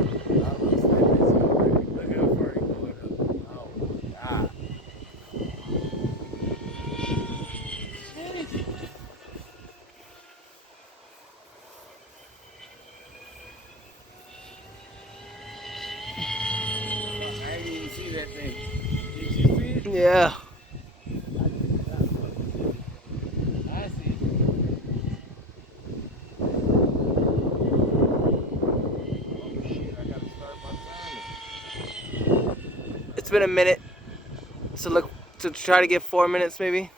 Look how far he blew it up. Oh my God. I didn't even see that thing. Did you see it? Yeah. I see it. Oh shit, I gotta start my timer. It's been a minute. So look, to try to get 4 minutes maybe.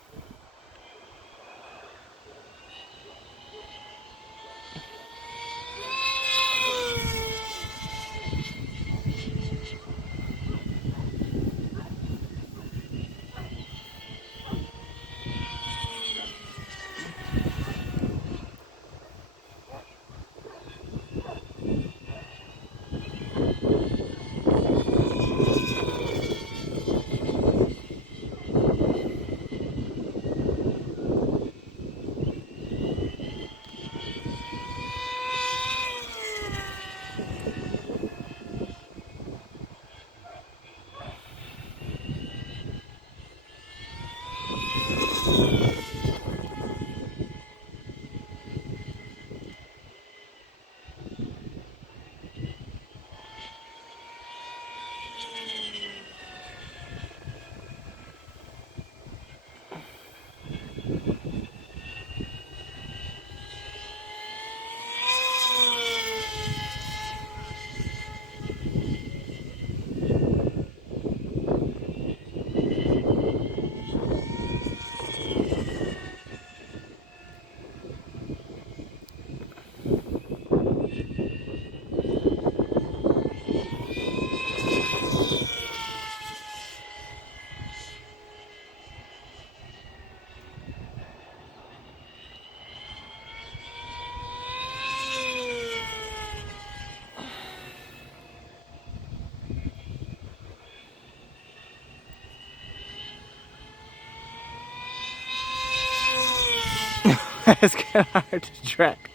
It's kind of hard to track.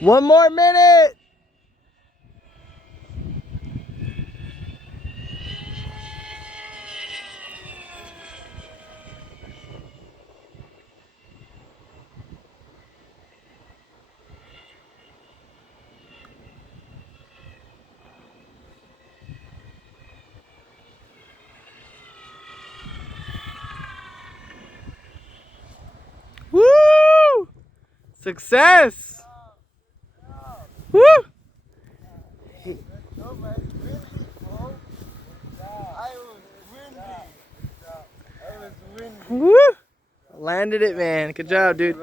One more minute. Woo! Success! Woo! Woo! Landed it, man. Good job, dude.